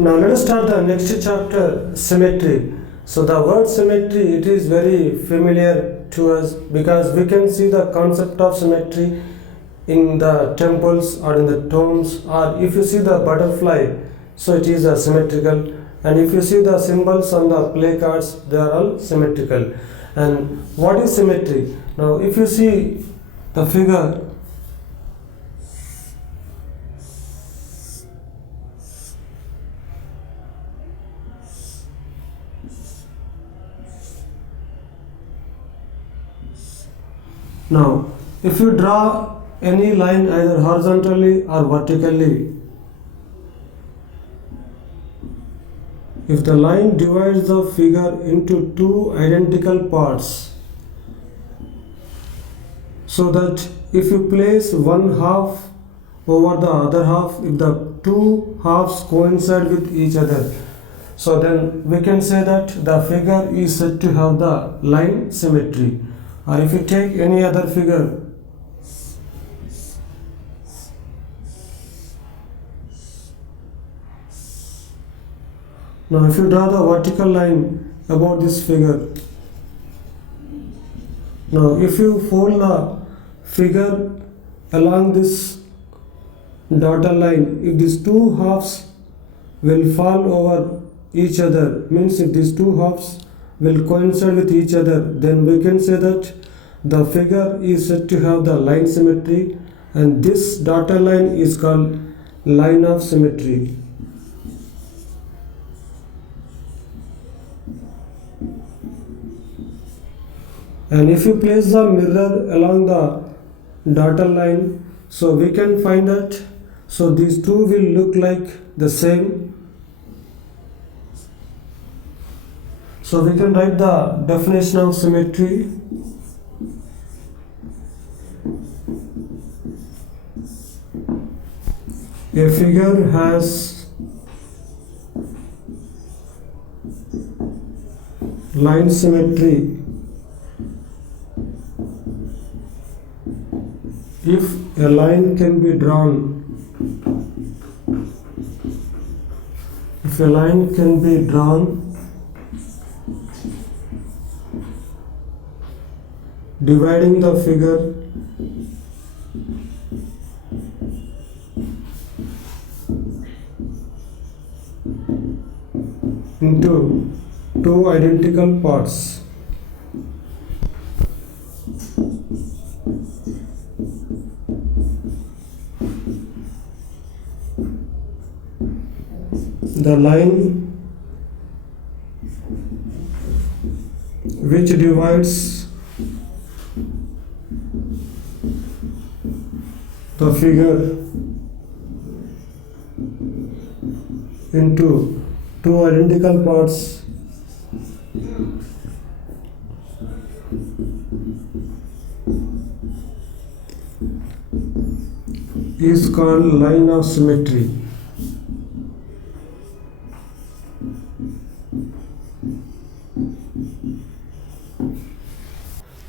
Now let us start the next chapter, symmetry. So the word symmetry, it is very familiar to us because we can see the concept of symmetry in the temples or in the tombs, or if you see the butterfly, so it is a symmetrical, and if you see the symbols on the play cards, they are all symmetrical. And what is symmetry? Now if you see the figure, now if you draw any line either horizontally or vertically, if the line divides the figure into two identical parts, so that if you place one half over the other half, if the two halves coincide with each other, so then we can say that the figure is said to have the line symmetry. Or if you take any other figure, now if you draw the vertical line about this figure, now if you fold the figure along this dotted line, if these two halves will fall over each other, means if these two halves will coincide with each other, then we can say that the figure is said to have the line symmetry, and this dotted line is called line of symmetry. And if you place the mirror along the dotted line, so we can find that, so these two will look like the same. So we can write the definition of symmetry. A figure has line symmetry if a line can be drawn, dividing the figure into two identical parts. The line which divides the figure into two identical parts is called line of symmetry.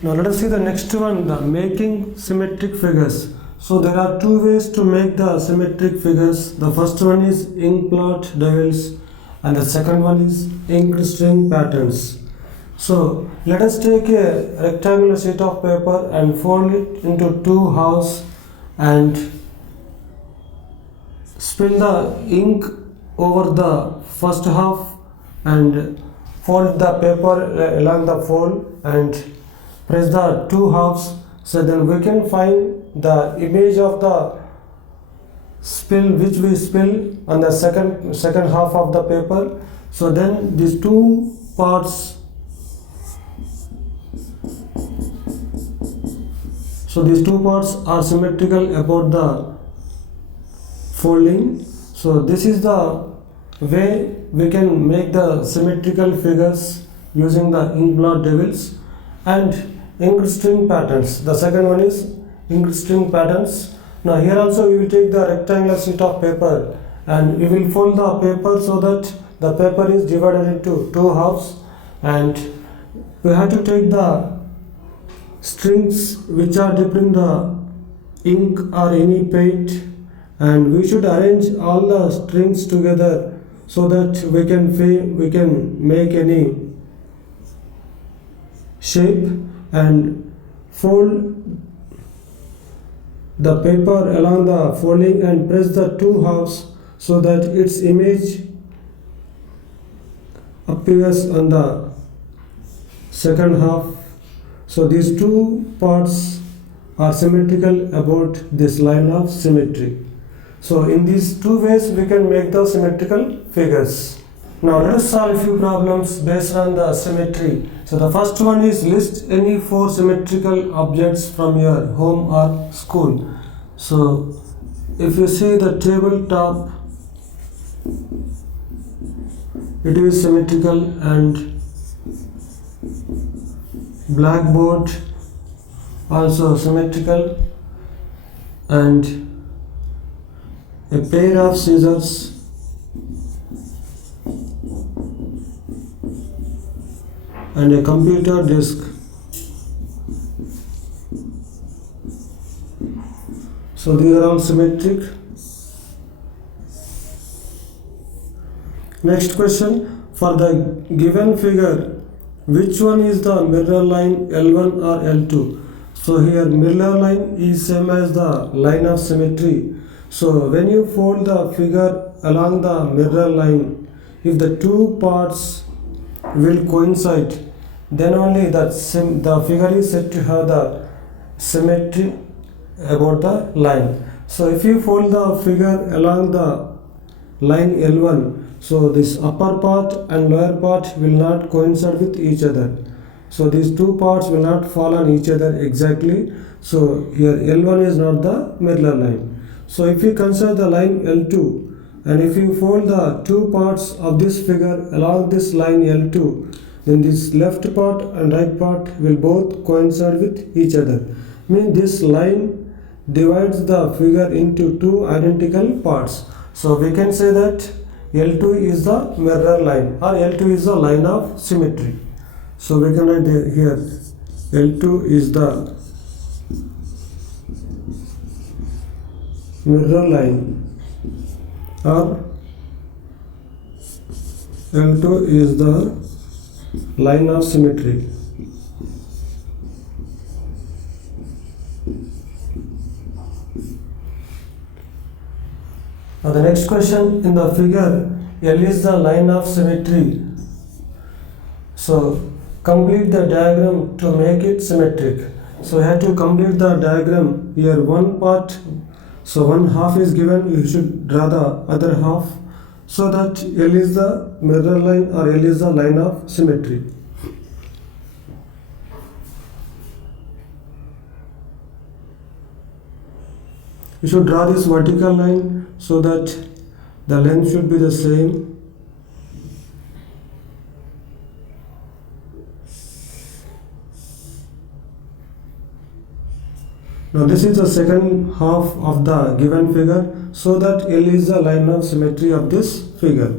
Now let us see the next one, the making symmetric figures. So there are two ways to make the symmetric figures. The first one is ink blot devils, and the second one is ink string patterns. So let us take a rectangular sheet of paper and fold it into two halves and spill the ink over the first half and fold the paper along the fold and press the two halves. So then we can find the image of the spill which we spill on the second half of the paper. So then these two parts, are symmetrical about the folding. So this is the way we can make the symmetrical figures using the ink blot devils and ink string patterns. The second one is ink string patterns. Now here also we will take the rectangular sheet of paper and we will fold the paper so that the paper is divided into two halves, and we have to take the strings which are dipped in the ink or any paint, and we should arrange all the strings together so that we can make any shape and fold the paper along the folding and press the two halves so that its image appears on the second half. So these two parts are symmetrical about this line of symmetry. So in these two ways we can make the symmetrical figures. Now let us solve a few problems based on the symmetry. So the first one is list any 4 symmetrical objects from your home or school. So if you see the tabletop, it is symmetrical, and blackboard also symmetrical, and a pair of scissors, and a computer disk. So these are all symmetric. Next question, for the given figure, which one is the mirror line, L1 or L2? So here mirror line is same as the line of symmetry. So when you fold the figure along the mirror line, if the two parts will coincide, then only the figure is said to have the symmetry about the line. So if you fold the figure along the line L1, so this upper part and lower part will not coincide with each other. So these two parts will not fall on each other exactly. So here L1 is not the mirror line. So if you consider the line L2, and if you fold the two parts of this figure along this line L2, then this left part and right part will both coincide with each other. Means this line divides the figure into two identical parts. So we can say that L2 is the mirror line, or L2 is the line of symmetry. So we can write here L2 is the mirror line, or L2 is the line of symmetry. Now the next question, in the figure, L is the line of symmetry. So complete the diagram to make it symmetric. So you have to complete the diagram. Here one part, so one half is given, you should draw the other half, so that L is the mirror line, or L is the line of symmetry. You should draw this vertical line so that the length should be the same. Now this is the second half of the given figure, so that L is the line of symmetry of this figure.